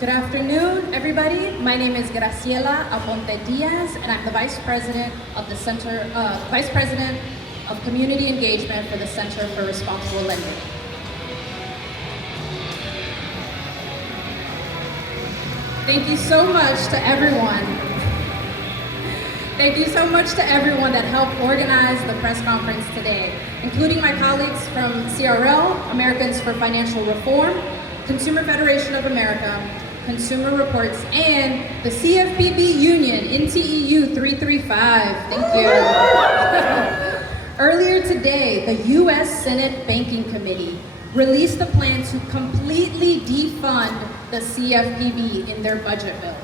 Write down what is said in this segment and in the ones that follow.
Good afternoon, everybody. My name is Graciela Aponte Diaz, and I'm the Vice President of Community Engagement for the Center for Responsible Lending. Thank you so much to everyone. Thank you so much to everyone that helped organize the press conference today, including my colleagues from CRL, Americans for Financial Reform, Consumer Federation of America, Consumer Reports, and the CFPB Union, NTEU 335. Thank you. Earlier today, the U.S. Senate Banking Committee released a plan to completely defund the CFPB in their budget bill.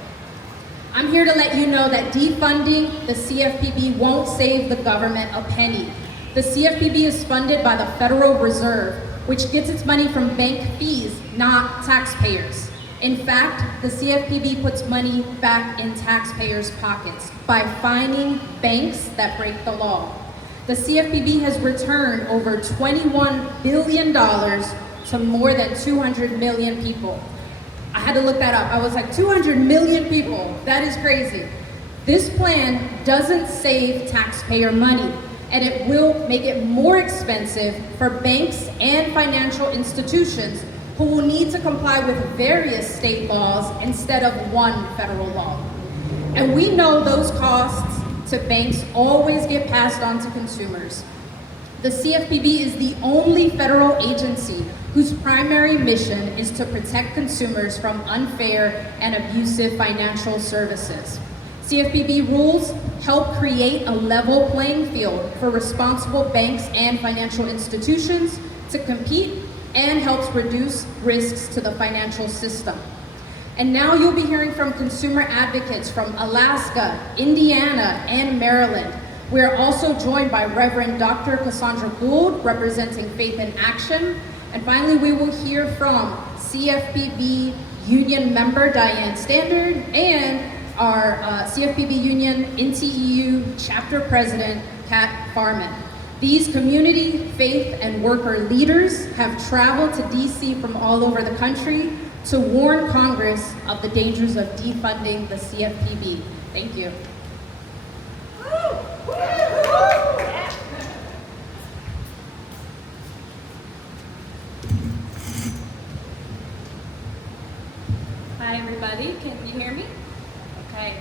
I'm here to let you know that defunding the CFPB won't save the government a penny. The CFPB is funded by the Federal Reserve, which gets its money from bank fees, not taxpayers. In fact, the CFPB puts money back in taxpayers' pockets by fining banks that break the law. The CFPB has returned over $21 billion to more than 200 million people. I had to look that up. I was like, 200 million people, that is crazy. This plan doesn't save taxpayer money, and it will make it more expensive for banks and financial institutions who will need to comply with various state laws instead of one federal law. And we know those costs to banks always get passed on to consumers. The CFPB is the only federal agency whose primary mission is to protect consumers from unfair and abusive financial services. CFPB rules help create a level playing field for responsible banks and financial institutions to compete and helps reduce risks to the financial system. And now you'll be hearing from consumer advocates from Alaska, Indiana, and Maryland. We are also joined by Reverend Dr. Cassandra Gould, representing Faith in Action. And finally, we will hear from CFPB Union member Diane Standard and our CFPB Union NTEU chapter president, Kat Farman. These community, faith, and worker leaders have traveled to DC from all over the country to warn Congress of the dangers of defunding the CFPB. Thank you. Hi everybody, can you hear me? Okay.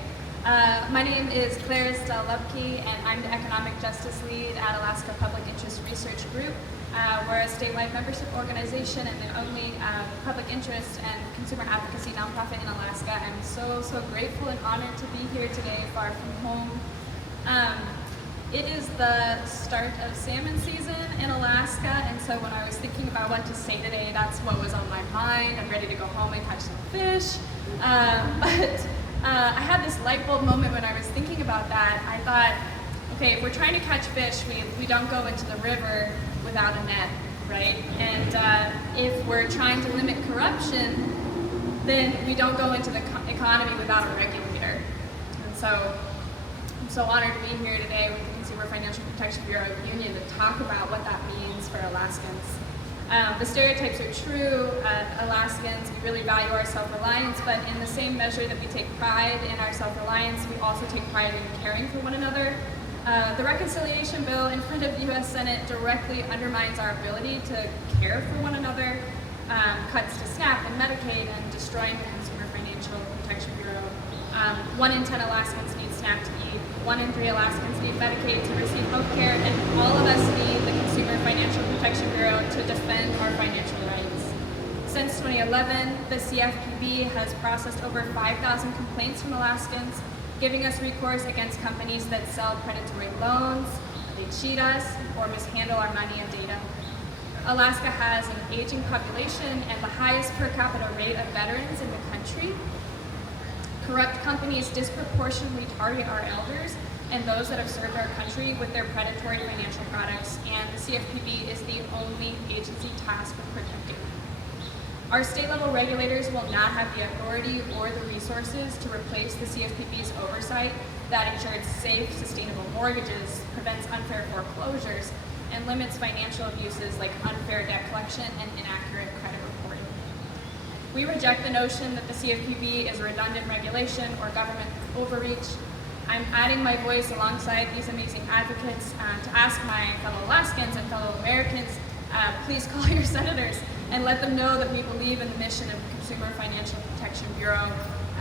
My name is Claire Lubke, and I'm the Economic Justice Lead at Alaska Public Interest Research Group. We're a statewide membership organization and the only public interest and consumer advocacy nonprofit in Alaska. I'm so grateful and honored to be here today, far from home. It is the start of salmon season in Alaska, and so when I was thinking about what to say today, that's what was on my mind. I'm ready to go home and catch some fish. I had this light bulb moment when I was thinking about that. I thought, okay, if we're trying to catch fish, we don't go into the river without a net, right? And if we're trying to limit corruption, then we don't go into the economy without a regulator. And so I'm so honored to be here today with the Consumer Financial Protection Bureau Union to talk about what that means for Alaskans. The stereotypes are true. Alaskans, we really value our self-reliance, but in the same measure that we take pride in our self-reliance, we also take pride in caring for one another. The reconciliation bill in front of the U.S. Senate directly undermines our ability to care for one another, cuts to SNAP and Medicaid, and destroying the Consumer Financial Protection Bureau. 1 in 10 Alaskans need SNAP to eat, 1 in 3 Alaskans need Medicaid to receive health care, and all of us need the Consumer Financial Protection Bureau to defend our financial rights. Since 2011, the CFPB has processed over 5,000 complaints from Alaskans, giving us recourse against companies that sell predatory loans, they cheat us, or mishandle our money and data. Alaska has an aging population and the highest per capita rate of veterans in the country. Corrupt companies disproportionately target our elders and those that have served our country with their predatory financial products, and the CFPB is the only agency tasked with protecting them. Our state-level regulators will not have the authority or the resources to replace the CFPB's oversight that ensures safe, sustainable mortgages, prevents unfair foreclosures, and limits financial abuses like unfair debt collection and inaccurate credit reporting. We reject the notion that the CFPB is a redundant regulation or government overreach. I'm adding my voice alongside these amazing advocates to ask my fellow Alaskans and fellow Americans, please call your senators and let them know that we believe in the mission of the Consumer Financial Protection Bureau.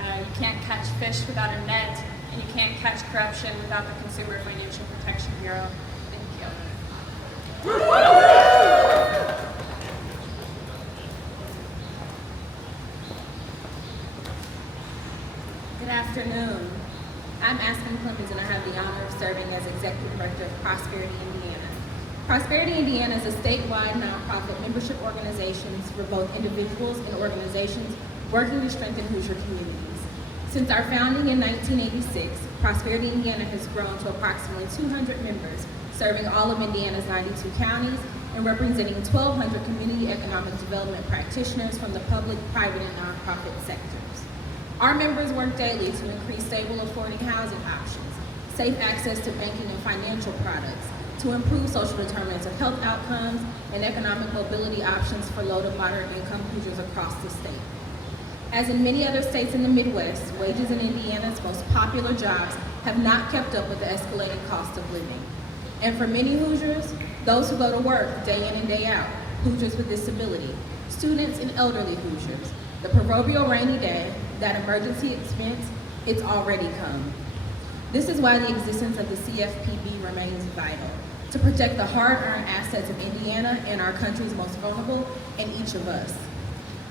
You can't catch fish without a net, and you can't catch corruption without the Consumer Financial Protection Bureau. Thank you. Good afternoon. I'm Aspen Clemens, and I have the honor of serving as Executive Director of Prosperity Indiana. Prosperity Indiana is a statewide nonprofit membership organization for both individuals and organizations working to strengthen Hoosier communities. Since our founding in 1986, Prosperity Indiana has grown to approximately 200 members, serving all of Indiana's 92 counties and representing 1,200 community economic development practitioners from the public, private, and nonprofit sectors. Our members work daily to increase stable, affording housing options, safe access to banking and financial products, to improve social determinants of health outcomes, and economic mobility options for low to moderate income Hoosiers across the state. As in many other states in the Midwest, wages in Indiana's most popular jobs have not kept up with the escalating cost of living. And for many Hoosiers, those who go to work day in and day out, Hoosiers with disability, students and elderly Hoosiers, the proverbial rainy day, that emergency expense, it's already come. This is why the existence of the CFPB remains vital, to protect the hard-earned assets of Indiana and our country's most vulnerable, and each of us.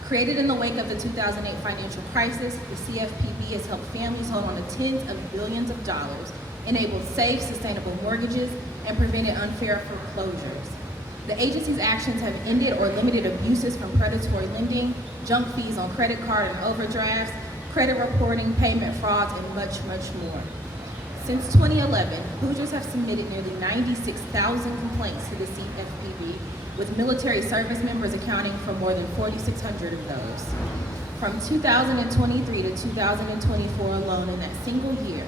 Created in the wake of the 2008 financial crisis, the CFPB has helped families hold on to tens of billions of dollars, enabled safe, sustainable mortgages, and prevented unfair foreclosures. The agency's actions have ended or limited abuses from predatory lending, junk fees on credit card and overdrafts, credit reporting, payment frauds, and much, much more. Since 2011, Hoosiers have submitted nearly 96,000 complaints to the CFPB, with military service members accounting for more than 4,600 of those. From 2023 to 2024 alone, in that single year,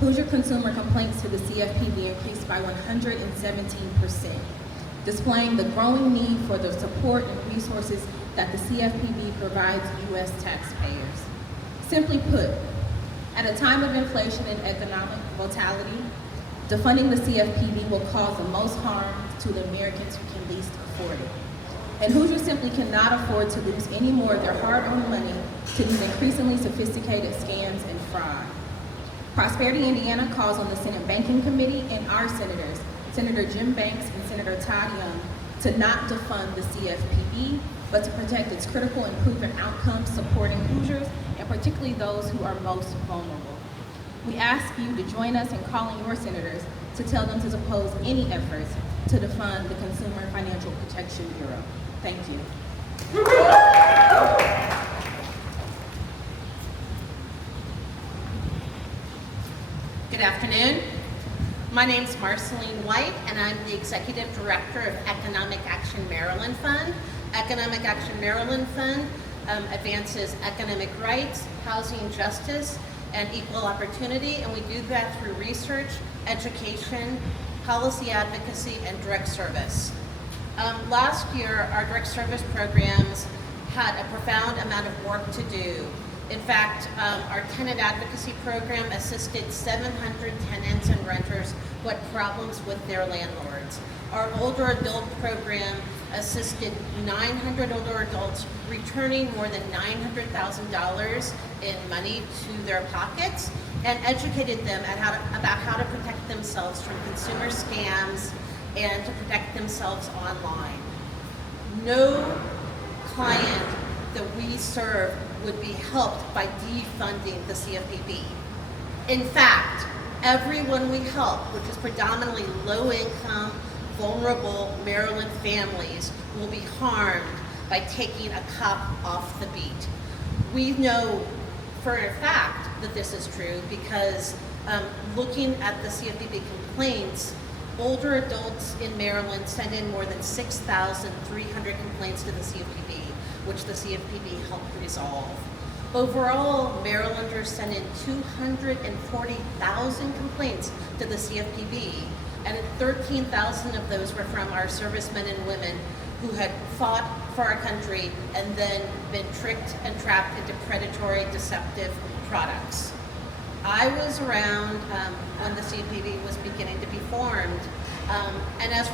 Hoosier consumer complaints to the CFPB increased by 117%, displaying the growing need for the support and resources that the CFPB provides U.S. taxpayers. Simply put, at a time of inflation and economic volatility, defunding the CFPB will cause the most harm to the Americans who can least afford it. And Hoosiers simply cannot afford to lose any more of their hard-earned money to these increasingly sophisticated scams and fraud. Prosperity Indiana calls on the Senate Banking Committee and our senators, Senator Jim Banks and Senator Todd Young, to not defund the CFPB, but to protect its critical and proven outcomes supporting Hoosiers, and particularly those who are most vulnerable. We ask you to join us in calling your senators to tell them to oppose any efforts to defund the Consumer Financial Protection Bureau. Thank you. Good afternoon. My name is Marceline White, and I'm the Executive Director of Economic Action Maryland Fund. Economic Action Maryland Fund advances economic rights, housing justice, and equal opportunity, and we do that through research, education, policy advocacy, and direct service. Last year, our direct service programs had a profound amount of work to do. In fact, our tenant advocacy program assisted 700 tenants and renters who had problems with their landlords. Our older adult program assisted 900 older adults returning more than $900,000 in money to their pockets, and educated them about how to protect themselves from consumer scams and to protect themselves online. No client that we serve would be helped by defunding the CFPB. In fact, everyone we help, which is predominantly low-income, vulnerable Maryland families, will be harmed by taking a cop off the beat. We know for a fact that this is true because looking at the CFPB complaints, older adults in Maryland send in more than 6,300 complaints to the CFPB, which the CFPB helped resolve. Overall, Marylanders sent in 240,000 complaints to the CFPB, and 13,000 of those were from our servicemen and women who had fought for our country and then been tricked and trapped into predatory, deceptive products. I was around when the CFPB was beginning to be formed, and as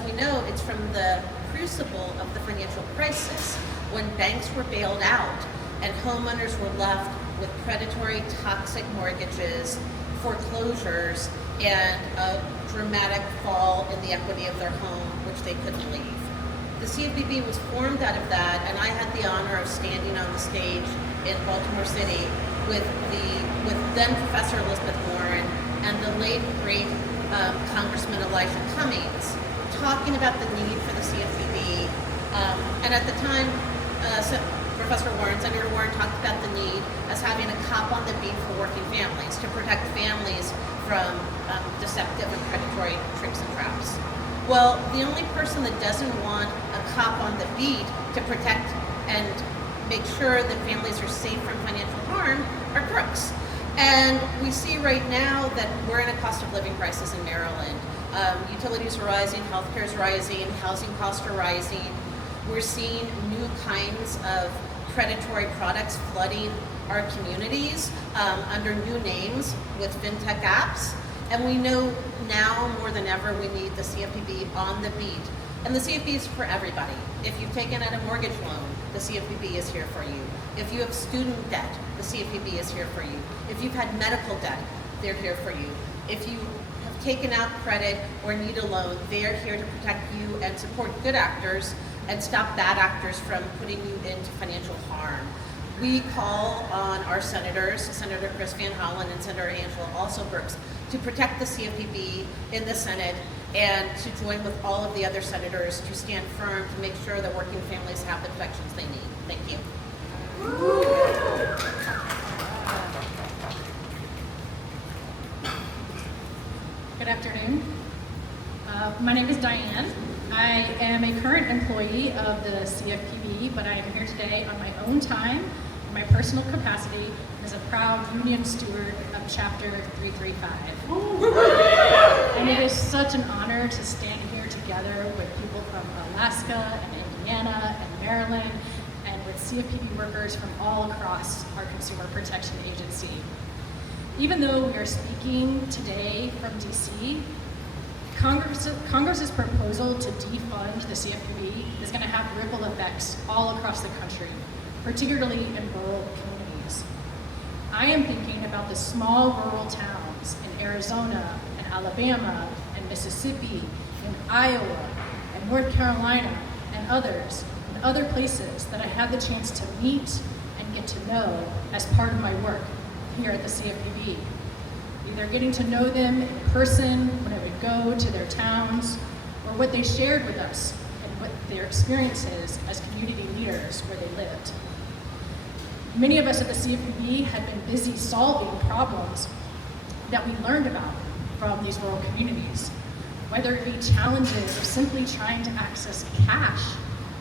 we know, it's from the crucible of the financial crisis when banks were bailed out and homeowners were left with predatory, toxic mortgages, foreclosures, and a dramatic fall in the equity of their home, which they couldn't leave. The CFPB was formed out of that, and I had the honor of standing on the stage in Baltimore City with then Professor Elizabeth Warren and the late great Congressman Elijah Cummings, talking about the need for the CFPB. And at the time, Senator Warren talked about the need as having a cop on the beat for working families to protect families from deceptive and predatory tricks and traps. Well, the only person that doesn't want a cop on the beat to protect and make sure that families are safe from financial harm are crooks. And we see right now that we're in a cost of living crisis in Maryland. Utilities are rising, healthcare is rising, housing costs are rising. We're seeing new kinds of predatory products flooding our communities under new names with fintech apps. And we know now more than ever we need the CFPB on the beat. And the CFPB is for everybody. If you've taken out a mortgage loan, the CFPB is here for you. If you have student debt, the CFPB is here for you. If you've had medical debt, they're here for you. If you have taken out credit or need a loan, they are here to protect you and support good actors and stop bad actors from putting you into financial harm. We call on our senators, Senator Chris Van Hollen and Senator Angela Alsobrooks, to protect the CFPB in the Senate and to join with all of the other senators to stand firm to make sure that working families have the protections they need. Thank you. Good afternoon. My name is Diane. I am a current employee of the CFPB, but I am here today on my own time, in my personal capacity, as a proud union steward of Chapter 335. And it is such an honor to stand here together with people from Alaska and Indiana and Maryland, and with CFPB workers from all across our Consumer Protection Agency. Even though we are speaking today from DC, Congress's proposal to defund the CFPB is going to have ripple effects all across the country, particularly in rural communities. I am thinking about the small rural towns in Arizona and Alabama and Mississippi and Iowa and North Carolina and other places that I had the chance to meet and get to know as part of my work here at the CFPB. Either getting to know them in person when I would go to their towns, or what they shared with us and what their experiences as community leaders where they lived. Many of us at the CFPB had been busy solving problems that we learned about from these rural communities, whether it be challenges of simply trying to access cash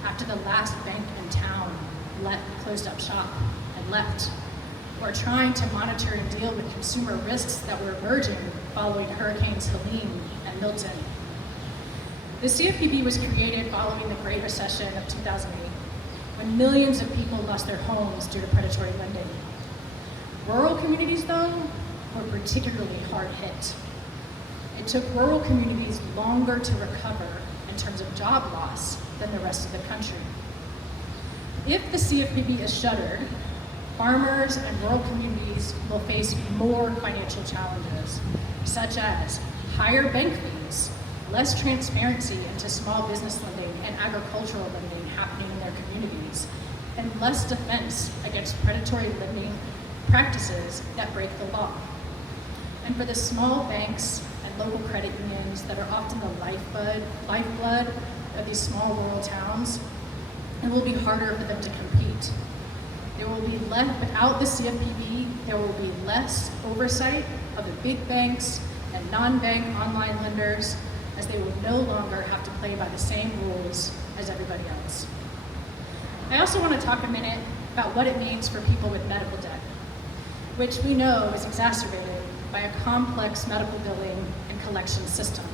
after the last bank in town closed up shop and left, or trying to monitor and deal with consumer risks that were emerging following Hurricanes Helene and Milton. The CFPB was created following the Great Recession of 2008, when millions of people lost their homes due to predatory lending. Rural communities, though, were particularly hard hit. It took rural communities longer to recover in terms of job loss than the rest of the country. If the CFPB is shuttered, farmers and rural communities will face more financial challenges, such as higher bank fees, less transparency into small business lending and agricultural lending happening in their communities, and less defense against predatory lending practices that break the law. And for the small banks and local credit unions that are often the lifeblood of these small rural towns, it will be harder for them to compete. There will be without the CFPB, there will be less oversight of the big banks and non-bank online lenders, as they will no longer have to play by the same rules as everybody else. I also want to talk a minute about what it means for people with medical debt, which we know is exacerbated by a complex medical billing and collection system.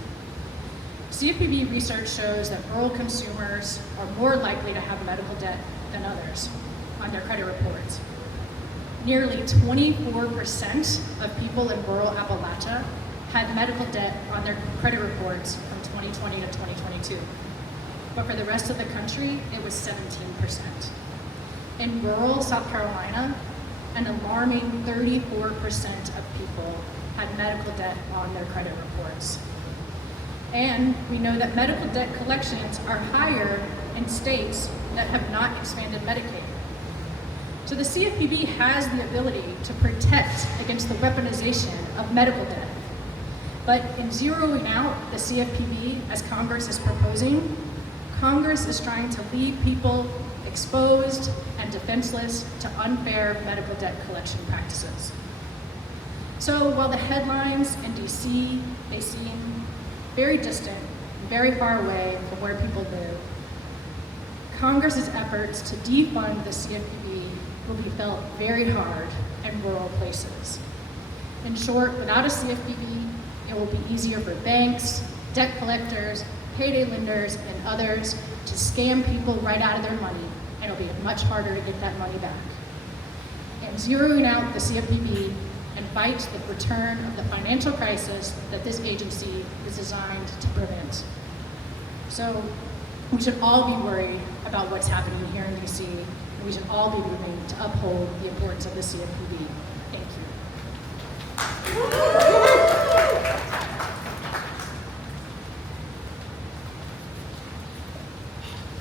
CFPB research shows that rural consumers are more likely to have medical debt than others on their credit reports. Nearly 24% of people in rural Appalachia had medical debt on their credit reports from 2020 to 2022. But for the rest of the country, it was 17%. In rural South Carolina, an alarming 34% of people had medical debt on their credit reports. And we know that medical debt collections are higher in states that have not expanded Medicaid. So the CFPB has the ability to protect against the weaponization of medical debt. But in zeroing out the CFPB, as Congress is proposing, Congress is trying to leave people exposed and defenseless to unfair medical debt collection practices. So while the headlines in DC, they seem very distant, very far away from where people live, Congress's efforts to defund the CFPB will be felt very hard in rural places. In short, without a CFPB, it will be easier for banks, debt collectors, payday lenders, and others to scam people right out of their money, and it'll be much harder to get that money back. And zeroing out the CFPB invites the return of the financial crisis that this agency is designed to prevent. So we should all be worried about what's happening here in DC, and we should all be moving to uphold the importance of the CFPB. Thank you.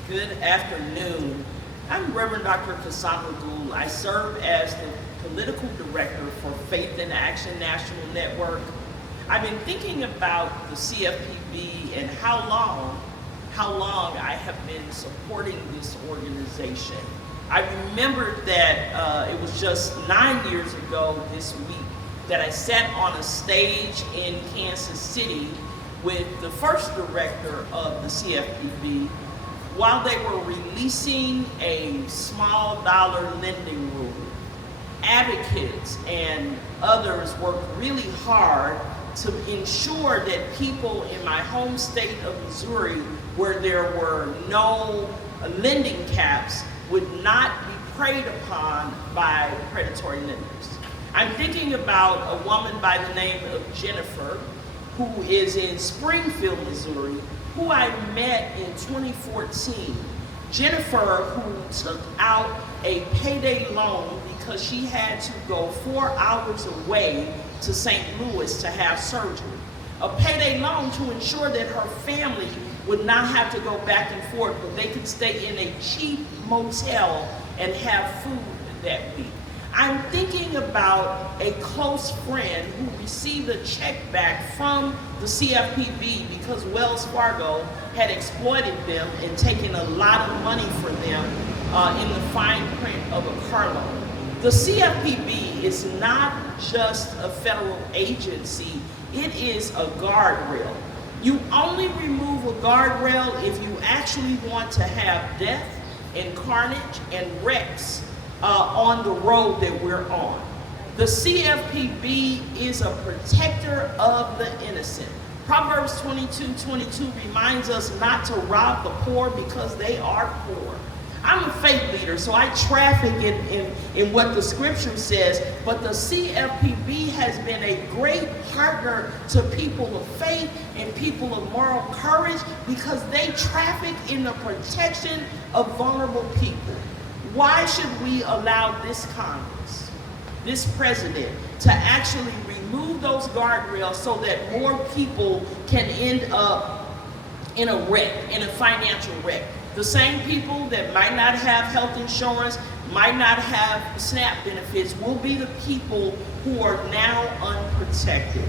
Good afternoon. I'm Reverend Dr. Cassandra Gould. I serve as the Political Director for Faith in Action National Network. I've been thinking about the CFPB and how long I have been supporting this organization. I remembered that it was just 9 years ago this week that I sat on a stage in Kansas City with the first director of the CFPB while they were releasing a small dollar lending rule. Advocates and others worked really hard to ensure that people in my home state of Missouri, where there were no lending caps, would not be preyed upon by predatory lenders. I'm thinking about a woman by the name of Jennifer, who is in Springfield, Missouri, who I met in 2014. Jennifer, who took out a payday loan because she had to go 4 hours away to St. Louis to have surgery. A payday loan to ensure that her family would not have to go back and forth, but they could stay in a cheap motel and have food that week. I'm thinking about a close friend who received a check back from the CFPB because Wells Fargo had exploited them and taken a lot of money from them in the fine print of a car loan. The CFPB is not just a federal agency, it is a guardrail. You only remove a guardrail if you actually want to have death and carnage and wrecks on the road that we're on. The CFPB is a protector of the innocent. Proverbs 22:22 reminds us not to rob the poor because they are poor. I'm a faith leader, so I traffic in what the scripture says, but the CFPB has been a great partner to people of faith and people of moral courage because they traffic in the protection of vulnerable people. Why should we allow this Congress, this president, to actually remove those guardrails so that more people can end up in a wreck, in a financial wreck? The same people that might not have health insurance, might not have SNAP benefits, will be the people who are now unprotected.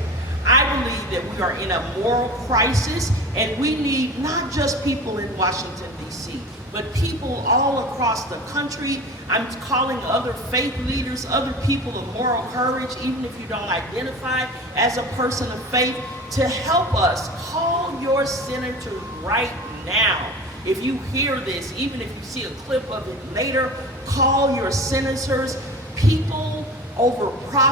I believe that we are in a moral crisis, and we need not just people in Washington, D.C., but people all across the country. I'm calling other faith leaders, other people of moral courage, even if you don't identify as a person of faith, to help us. Call your senator right now. If you hear this, even if you see a clip of it later, call your senators. People over profit